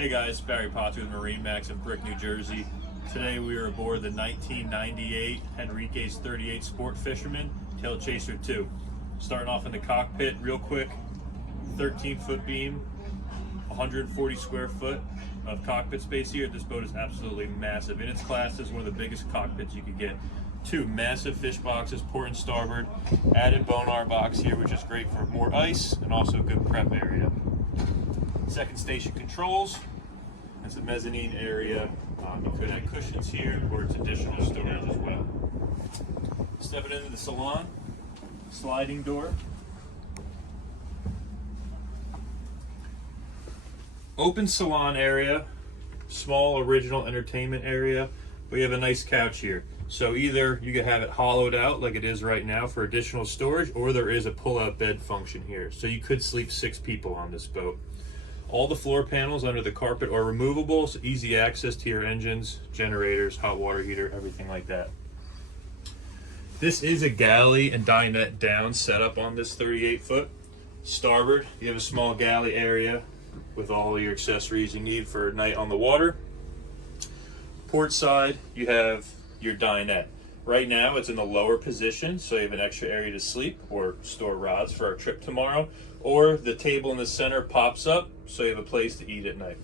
Hey guys, Barry Potts with MarineMax in Brick, New Jersey. Today we are aboard the 1998 Henriques 38 Sportfisherman Tail Chaser 2. Starting off in the cockpit real quick, 13-foot beam, 140 square foot of cockpit space here. This boat is absolutely massive. In its class, this is one of the biggest cockpits you could get. Two massive fish boxes, port and starboard, added bonar box here, which is great for more ice and also a good prep area. Second station controls. That's the mezzanine area. You could add cushions here, or it's additional storage as well. Stepping into the salon, sliding door. Open salon area, small original entertainment area. We have a nice couch here. So either you could have it hollowed out like it is right now for additional storage, or there is a pull-out bed function here. So you could sleep 6 people on this boat. All the floor panels under the carpet are removable, so easy access to your engines, generators, hot water heater, everything like that. This is a galley and dinette down setup on this 38-foot. Starboard, you have a small galley area with all your accessories you need for a night on the water. Port side, you have your dinette. Right now it's in the lower position, so you have an extra area to sleep or store rods for our trip tomorrow. Or the table in the center pops up, so you have a place to eat at night.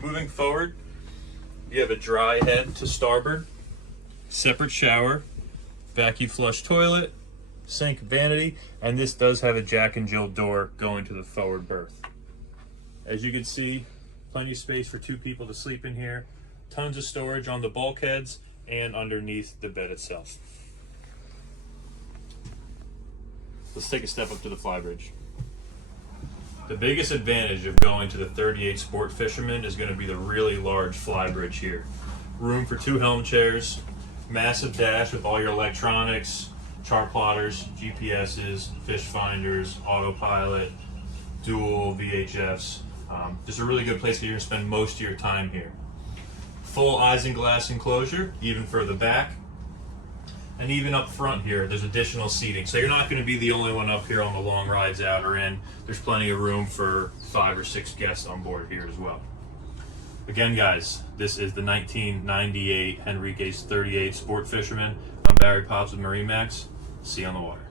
Moving forward, you have a dry head to starboard, separate shower, vacuum flush toilet, sink vanity, and this does have a Jack and Jill door going to the forward berth. As you can see, plenty of space for 2 people to sleep in here, tons of storage on the bulkheads and underneath the bed itself. Let's take a step up to the Flybridge. The biggest advantage of going to the 38 Sportfisherman is going to be the really large Flybridge here. Room for 2 helm chairs, massive dash with all your electronics, chart plotters, GPSs, fish finders, autopilot, dual VHFs. Just a really good place where you're going to spend most of your time here. Full isinglass enclosure, even further back. And even up front here, there's additional seating. So you're not going to be the only one up here on the long rides out or in. There's plenty of room for 5 or 6 guests on board here as well. Again, guys, this is the 1998 Henriques 38 Sportfisherman. I'm Barry Potts with MarineMax. See you on the water.